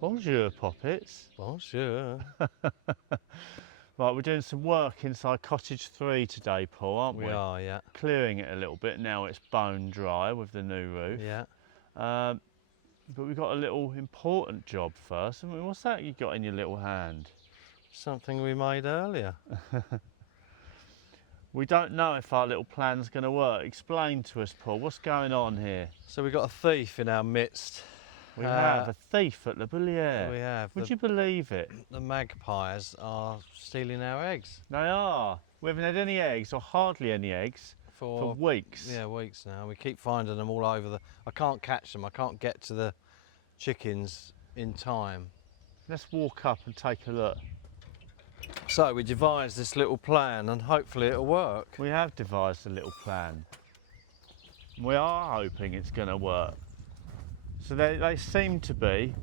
Bonjour, Poppets. Bonjour. Right, we're doing some work inside cottage 3 today, Paul, aren't we? We are, yeah. Clearing it a little bit. Now it's bone dry with the new roof. Yeah. But we've got a little important job first. I mean, what's that you got in your little hand? Something we made earlier. We don't know if our little plan's going to work. Explain to us, Paul, what's going on here? So we've got a thief in our midst. We have a thief at the Boulier. We have. Would you believe it? The magpies are stealing our eggs. They are. We haven't had any eggs, or hardly any eggs, for weeks. Yeah, weeks now. We keep finding them all over I can't catch them. I can't get to the chickens in time. Let's walk up and take a look. So we devised this little plan and hopefully it'll work. We have devised a little plan. We are hoping it's going to work. So they seem to be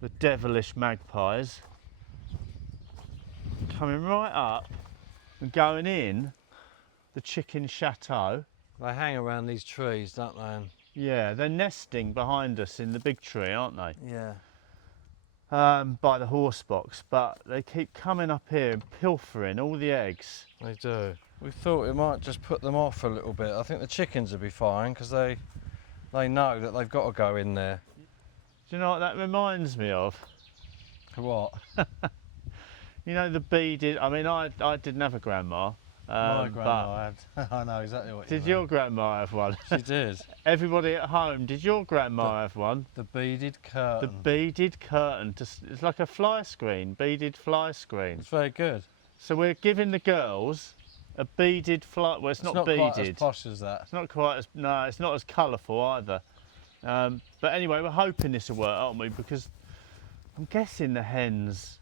the devilish magpies coming right up and going in the chicken chateau. They hang around these trees, don't they? And yeah, they're nesting behind us in the big tree, aren't they? yeah. By the horse box, but they keep coming up here and pilfering all the eggs. They do. We thought it might just put them off a little bit. I think the chickens will be fine because they know that they've got to go in there. Do you know what that reminds me of? What? You know the beaded, I mean I didn't have a grandma. My grandma had. I know exactly what you mean. Did your grandma have one? She did. Everybody at home, did your grandma have one? The beaded curtain. The beaded curtain, it's like a fly screen, beaded fly screen. It's very good. So we're giving the girls a beaded fly, well it's not beaded. Quite as posh as that. It's not quite as, no, it's not as colourful either. But anyway, we're hoping this will work, aren't we? Because I'm guessing the hens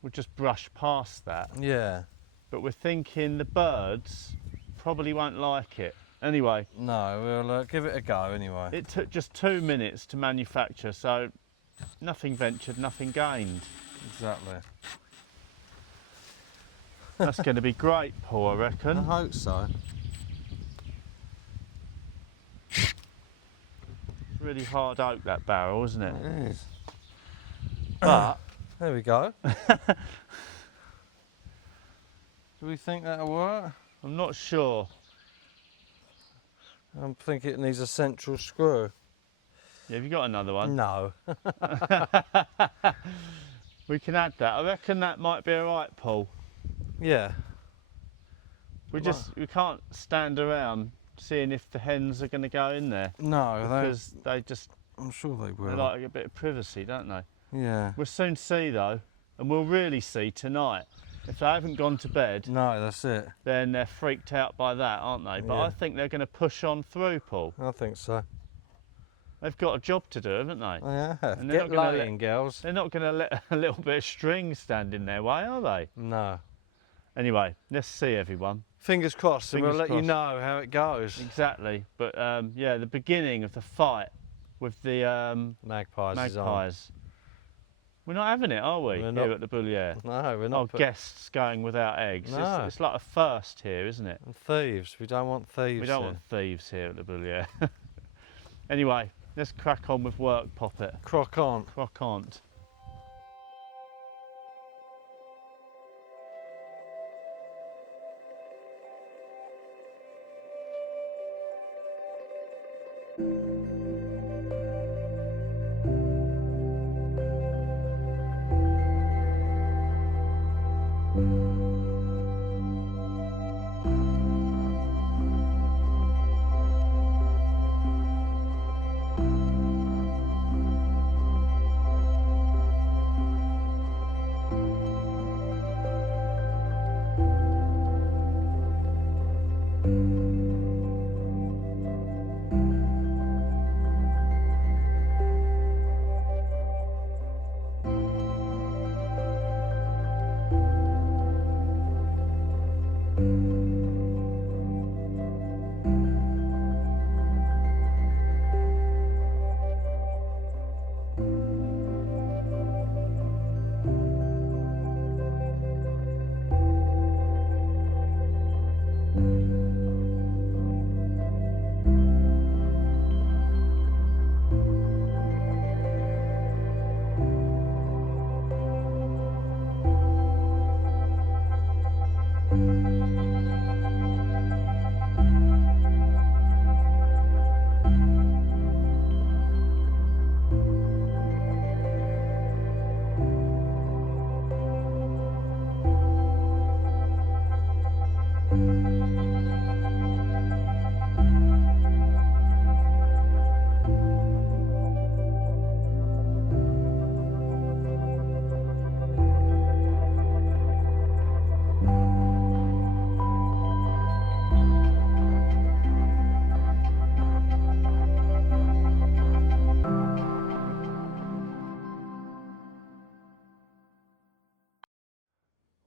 will just brush past that. Yeah. But we're thinking the birds probably won't like it. Anyway. No, we'll give it a go anyway. It took just 2 minutes to manufacture, so nothing ventured, nothing gained. Exactly. That's going to be great, Paul, I reckon. I hope so. It's really hard oak, that barrel, isn't it? It is. But there we go. Do we think that'll work? I'm not sure. I think it needs a central screw. Yeah, have you got another one? No. We can add that. I reckon that might be alright, Paul. Yeah. We can't stand around seeing if the hens are going to go in there. No, because they just. I'm sure they will. They like a bit of privacy, don't they? Yeah. We'll soon see though, and we'll really see tonight. If they haven't gone to bed, no, that's it. Then they're freaked out by that, aren't they? But yeah. I think they're going to push on through, Paul. I think so. They've got a job to do, haven't they? Yeah. And get laying, girls. They're not going to let a little bit of string stand in their way, are they? No. Anyway, let's see, everyone. Fingers crossed, and we'll let you know how it goes. Exactly. But yeah, the beginning of the fight with the magpies. We're not having it, are we, here at the Boulier? No, we're not. Guests going without eggs. No. It's like a first here, isn't it? And thieves. We don't want thieves. We don't want thieves here at the Boulier. Anyway, let's crack on with work, Poppet. Croquant. Croquant.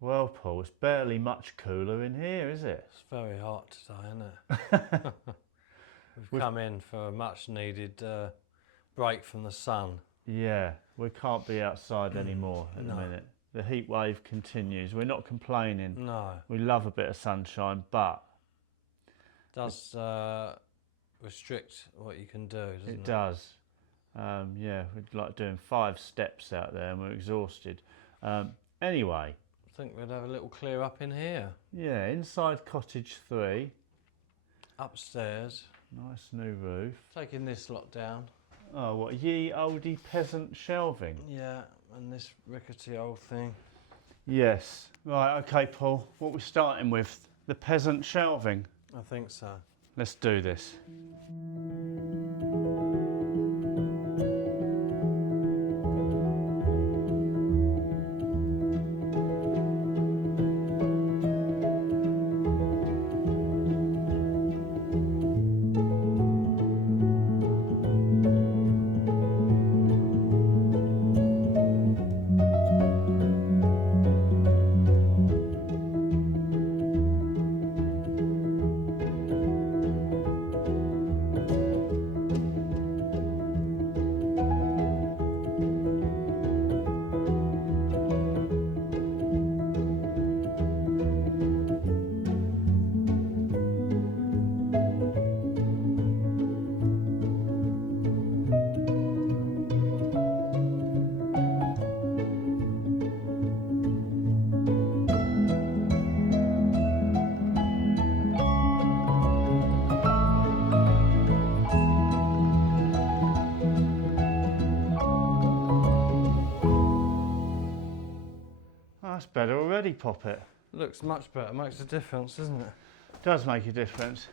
Well, Paul, it's barely much cooler in here, is it? It's very hot today, isn't it? We've come in for a much needed break from the sun. Yeah, we can't be outside anymore at the minute. The heat wave continues. We're not complaining. No. We love a bit of sunshine, but It does restrict what you can do, doesn't it? it does. Yeah, we'd like doing 5 steps out there and we're exhausted. Anyway. I think we'd have a little clear up in here. Yeah, inside cottage 3. Upstairs. Nice new roof. Taking this lot down. Oh, what, ye olde peasant shelving? Yeah, and this rickety old thing. Yes. Right, okay, Paul. What we're starting with, the peasant shelving. I think so. Let's do this. That's better already, Poppet. Looks much better, makes a difference, doesn't it? Does make a difference.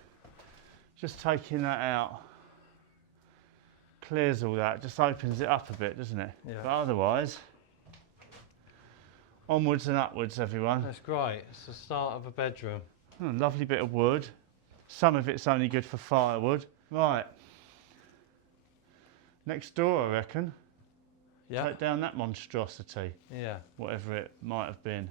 Just taking that out clears all that, just opens it up a bit, doesn't it? Yeah. But otherwise, onwards and upwards, everyone. That's great. It's the start of a bedroom. Oh, lovely bit of wood. Some of it's only good for firewood. Right. Next door, I reckon. Yeah. Take down that monstrosity. Yeah. Whatever it might have been.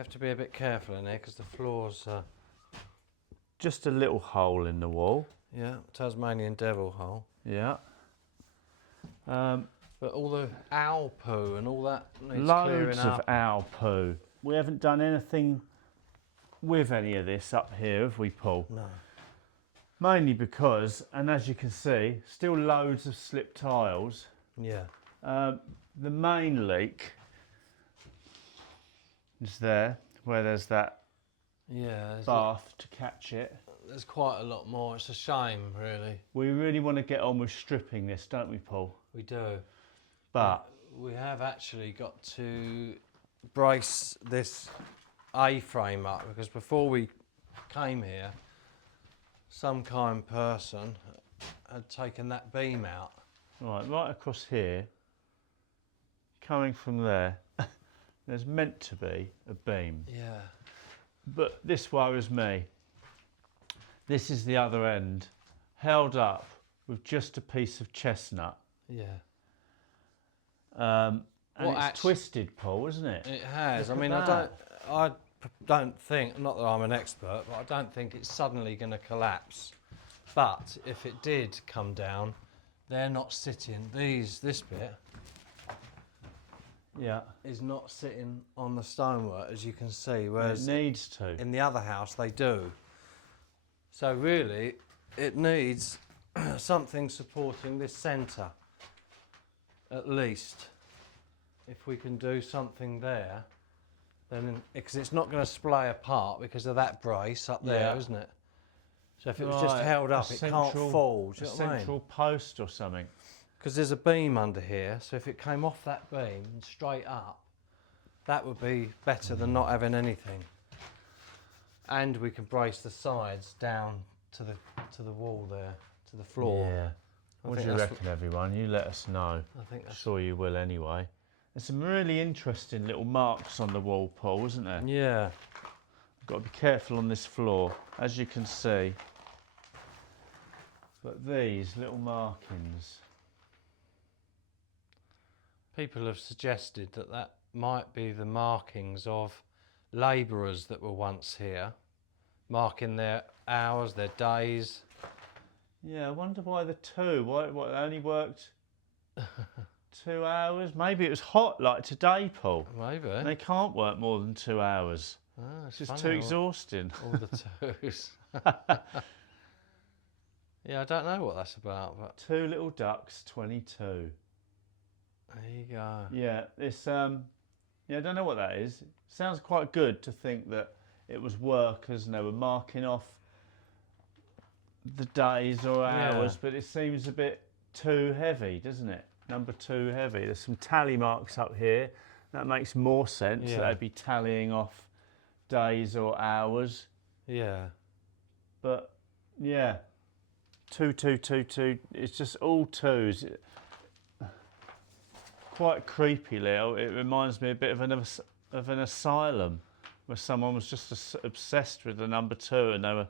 have to be a bit careful in here because the floor's... Just a little hole in the wall. yeah, Tasmanian devil hole. Yeah. But all the owl poo and all that needs clearing Loads up. of owl poo. We haven't done anything with any of this up here, have we, Paul? No. Mainly because, and as you can see, still loads of slip tiles. Yeah. The main leak is there, where there's that Yeah. bath to catch it. There's quite a lot more. It's a shame, really. We really want to get on with stripping this, don't we, Paul? We do. But We have actually got to brace this A-frame up because before we came here, some kind person had taken that beam out. right across here, coming from there, there's meant to be a beam. Yeah. But this worries me. This is the other end, held up with just a piece of chestnut. Yeah. And What it's twisted, Paul, isn't it? It has. Look I mean, at that. I don't think, not that I'm an expert, but I don't think it's suddenly going to collapse. But if it did come down, they're not sitting. This bit Yeah. is not sitting on the stonework, as you can see, It whereas needs to. in the other house they do. So really, it needs something supporting this centre, at least. If we can do something there, then because it's not going to splay apart because of that brace up there, Yeah. isn't it? So if it was just Right, held a up, it can't fall. Do A you know what I mean? central post or something. Because there's a beam under here, so if it came off that beam and straight up, that would be better than not having anything. And we can brace the sides down to the wall there, to the floor. Yeah. I What do think you that's reckon, everyone? You let us know. I think I'm that's sure you will anyway. There's some really interesting little marks on the wall, Paul, isn't there? yeah. Got to be careful on this floor, as you can see. But these little markings. People have suggested that that might be the markings of labourers that were once here, marking their hours, their days. Yeah, I wonder why the two. Why it only worked 2 hours? Maybe it was hot like today, Paul. Maybe. They can't work more than 2 hours. Ah, It's just funny, too exhausting. all the twos. Yeah, I don't know what that's about, but 2 little ducks, 22. there you go. Yeah, it's yeah, I don't know what that is. Sounds quite good to think that it was workers and they were marking off the days or hours, Yeah. but it seems a bit too heavy, doesn't it? Number 2 heavy. There's some tally marks up here. That makes more sense. Yeah. That they'd be tallying off days or hours. Yeah. But yeah, 2, 2, 2, 2. It's just all twos. Quite creepy, Leo. It reminds me a bit of an asylum where someone was just obsessed with the number 2 and they were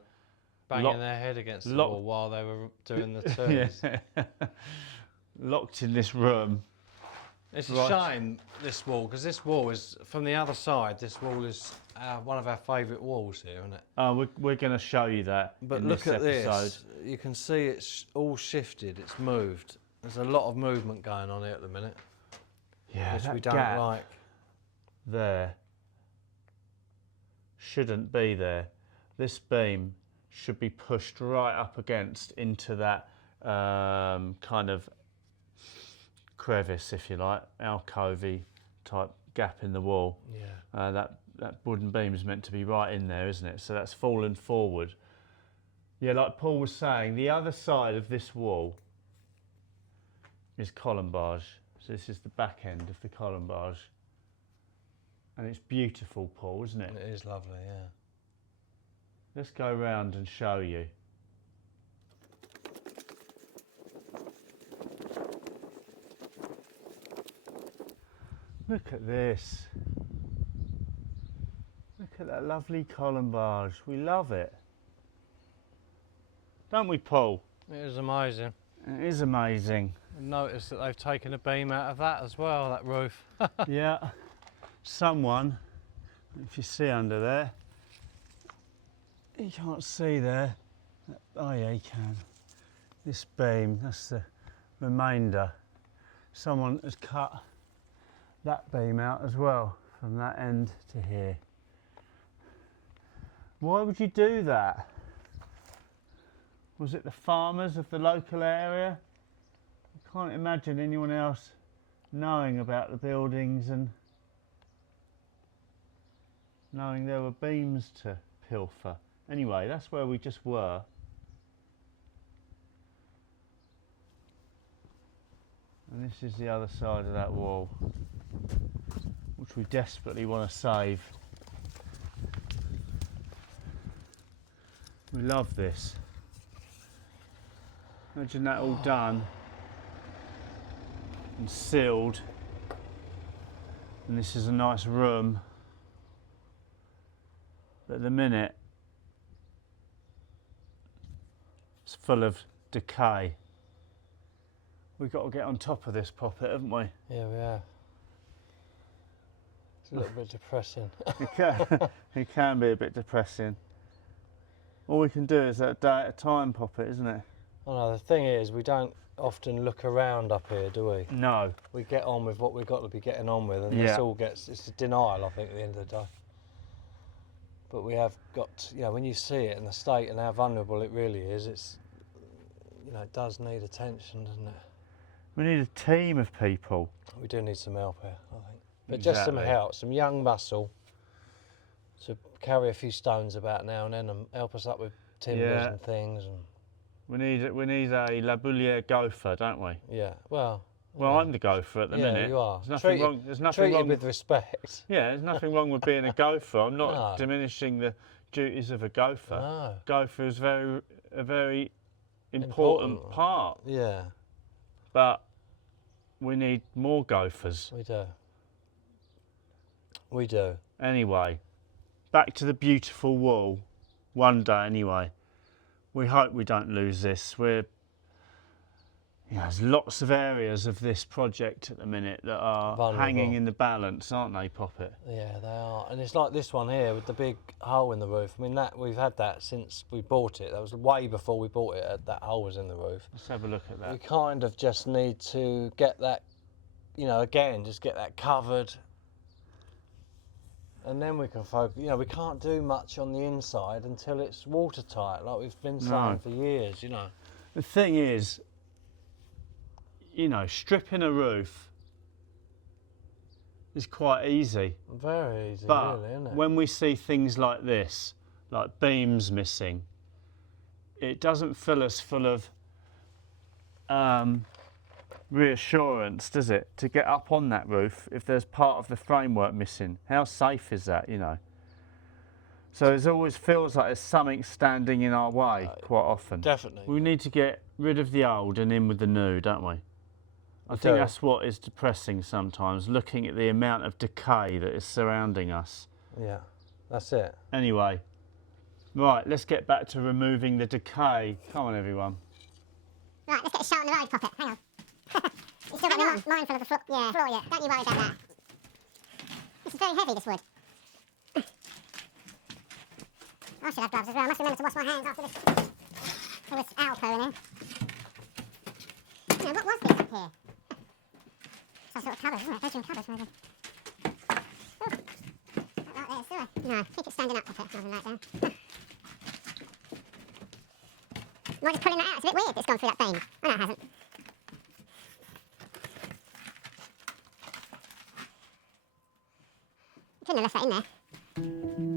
Banging their head against the wall while they were doing the twos. yeah, locked in this room. It's a Right. shame, this wall, because this wall is, from the other side, this wall is one of our favourite walls here, isn't it? Oh, we're going to show you that. But in look this at episode. this. You can see it's all shifted, it's moved. There's a lot of movement going on here at the minute, Yeah, which that we don't gap like. there shouldn't be there. This beam should be pushed right up against into that kind of crevice, if you like, alcovey type gap in the wall. Yeah. That wooden beam is meant to be right in there, isn't it? So that's fallen forward. Yeah, like Paul was saying, the other side of this wall is colombage. So this is the back end of the colombage. And it's beautiful, Paul, isn't it? It is lovely, yeah. Let's go round and show you. Look at this. Look at that lovely colombage. We love it. Don't we, Paul? It is amazing. It is amazing. I've noticed that they've taken a beam out of that as well, that roof. Yeah. Someone If you see under there, you can't see there. Oh yeah, you can. This beam, that's the remainder. Someone has cut that beam out as well, from that end to here. Why would you do that? Was it the farmers of the local area? I can't imagine anyone else knowing about the buildings and knowing there were beams to pilfer. Anyway, that's where we just were. And this is the other side of that wall, which we desperately want to save. We love this. Imagine that all done and sealed, and this is a nice room. But at the minute, it's full of decay. We've got to get on top of this poppet, haven't we? Yeah, we have. It's a little bit depressing. It can be a bit depressing. All we can do is a day at a time poppet, isn't it? Oh no, the thing is, we don't often look around up here, do we? No. We get on with what we've got to be getting on with, and Yeah. this all gets, it's a denial, I think, at the end of the day. But we have got, you know, when you see it in the state and how vulnerable it really is, it's, you know, it does need attention, doesn't it? We need a team of people. We do need some help here, I think. But just some Exactly. help, some young muscle to carry a few stones about now and then and help us up with timbers Yeah. and things. And We need a La Boulière gopher, don't we? yeah, well. Well, yeah. I'm the gopher at the Yeah, minute. you are. There's nothing Treated- wrong. There's nothing Treated wrong with respect. Yeah, there's nothing wrong with being a gopher. I'm not No. diminishing the duties of a gopher. No. Gopher is a very important part, Yeah, but we need more gophers. we do. We do. Anyway, back to the beautiful wall. One day, anyway. We hope we don't lose this. There's lots of areas of this project at the minute that are Vulnerable. hanging in the balance, aren't they, Poppet? Yeah, they are. And it's like this one here with the big hole in the roof. I mean, that we've had that since we bought it. That was way before we bought it, that hole was in the roof. Let's have a look at that. We kind of just need to get that, you know, again, just get that covered. And then we can focus, you know, we can't do much on the inside until it's watertight, like we've been saying for years, you know. The thing is, you know, stripping a roof is quite easy. Very easy, But really, isn't it? when we see things like this, like beams missing, it doesn't fill us full of reassurance, does it? To get up on that roof if there's part of the framework missing. How safe is that, you know? So it always feels like there's something standing in our way quite often. Definitely. We need to get rid of the old and in with the new, don't we? I think that's what is depressing sometimes, looking at the amount of decay that is surrounding us. Yeah, that's it. Anyway, right, let's get back to removing the decay. Come on, everyone. Right, let's get a shot on the road, Poppet. Hang on. You still got your mindful of the floor yet. Don't you worry about that. This is very heavy, this wood. I should have gloves as well. I must remember to wash my hands after this. All this alco in here. You know, what was this up here? Some sort of cupboard, wasn't it? Bedroom cupboard, maybe. Oh, not like this, do I? No, keep it standing up, Poppet, rather than like down. Am I just pulling that out? It's a bit weird that it's gone through that beam. Oh, no, it hasn't. Couldn't have left that in there.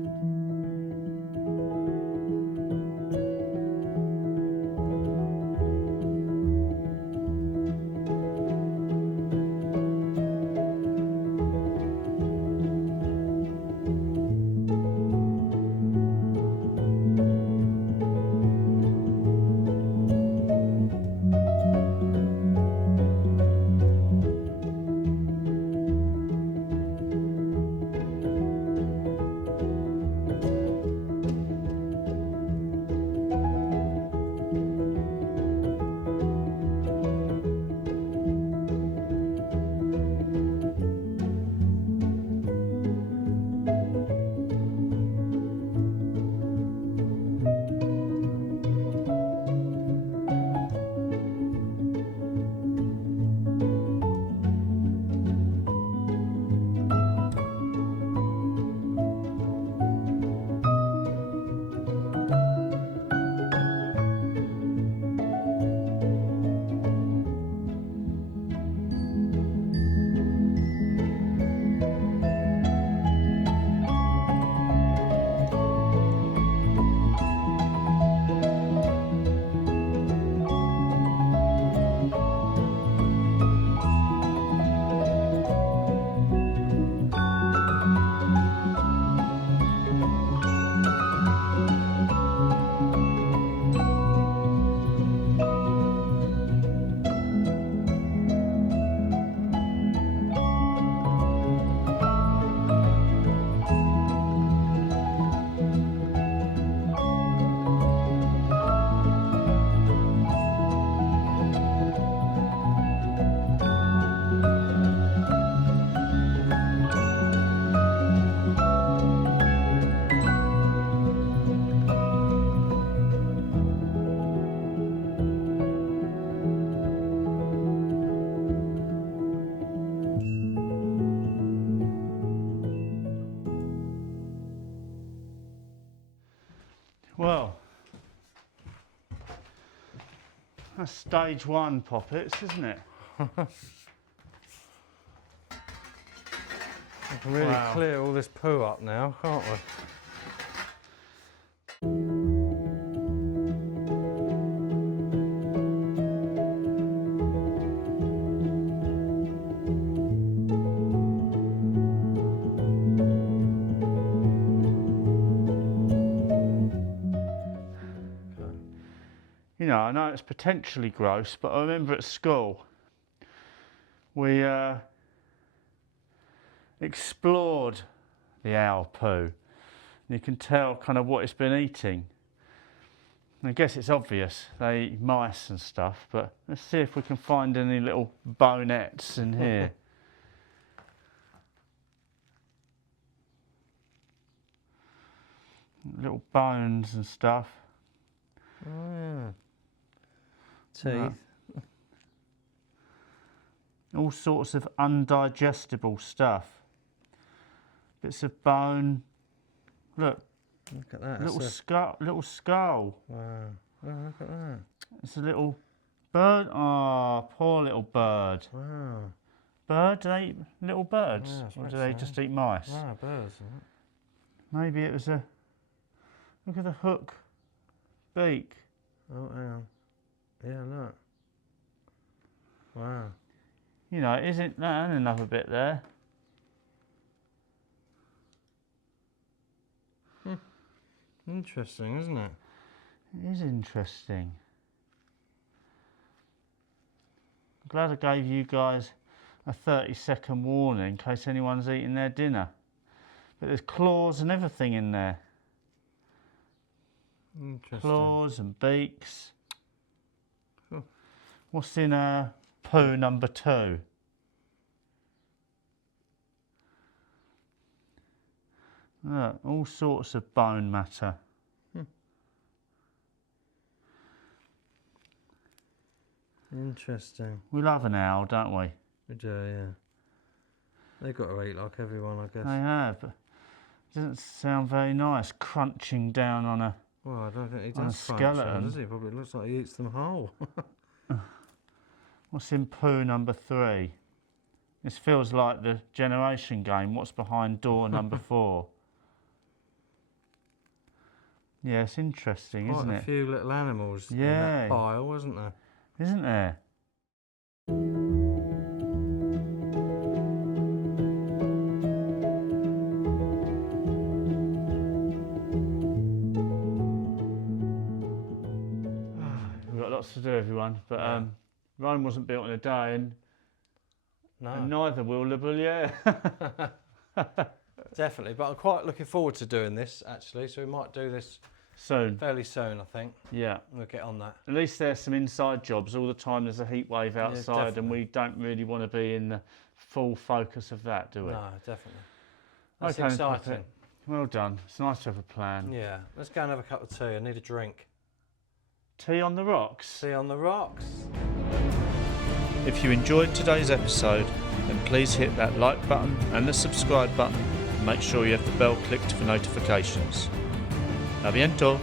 That's stage 1 poppets, isn't it? We can really Wow. clear all this poo up now, can't we? You know, I know it's potentially gross, but I remember at school we explored the owl poo. You can tell kind of what it's been eating. And I guess it's obvious, they eat mice and stuff, but let's see if we can find any little bonettes in here. Little bones and stuff. Oh, yeah. Teeth. All sorts of undigestible stuff. Bits of bone. Look, Look at that. little that's skull. Little skull. Wow. Oh, look at that. It's a little bird. Oh, poor little bird. Wow. Birds eat little birds, Yeah, I or suppose do they so. just eat mice? Wow, birds. Isn't it? Maybe it was a. Look at the hook beak. Oh, hang on. Yeah, look. Wow. You know, isn't that another bit there? Interesting, isn't it? It is interesting. I'm glad I gave you guys a 30-second warning in case anyone's eating their dinner. But there's claws and everything in there. Interesting. Claws and beaks. Huh. What's in poo number 2? Look, all sorts of bone matter. Interesting. We love an owl, don't we? We do, yeah. They've got to eat like everyone, I guess. They have, but it doesn't sound very nice, crunching down on a... Well, I don't think he on a does crunch them, skeleton. does he? Probably looks like he eats them whole. What's in poo number 3? This feels like the generation game. What's behind door number 4? Yeah, it's interesting, Quite isn't a it? few little animals in Yeah. that pile, wasn't there? Isn't there? We've got lots to do, everyone, but Yeah. Rome wasn't built in a day, and No. neither will the Bullier. Definitely, but I'm quite looking forward to doing this, actually, so we might do this Soon, fairly soon, I think. yeah. We'll get on that. At least there's some inside jobs. All the time there's a heat wave outside, and definitely. we don't really want to be in the full focus of that, do we? No, definitely. That's Okay, exciting. Puppet. Well done. It's nice to have a plan. Yeah, let's go and have a cup of tea. I need a drink. Tea on the rocks. Tea on the rocks. If you enjoyed today's episode, then please hit that like button and the subscribe button, and make sure you have the bell clicked for notifications. A bientôt!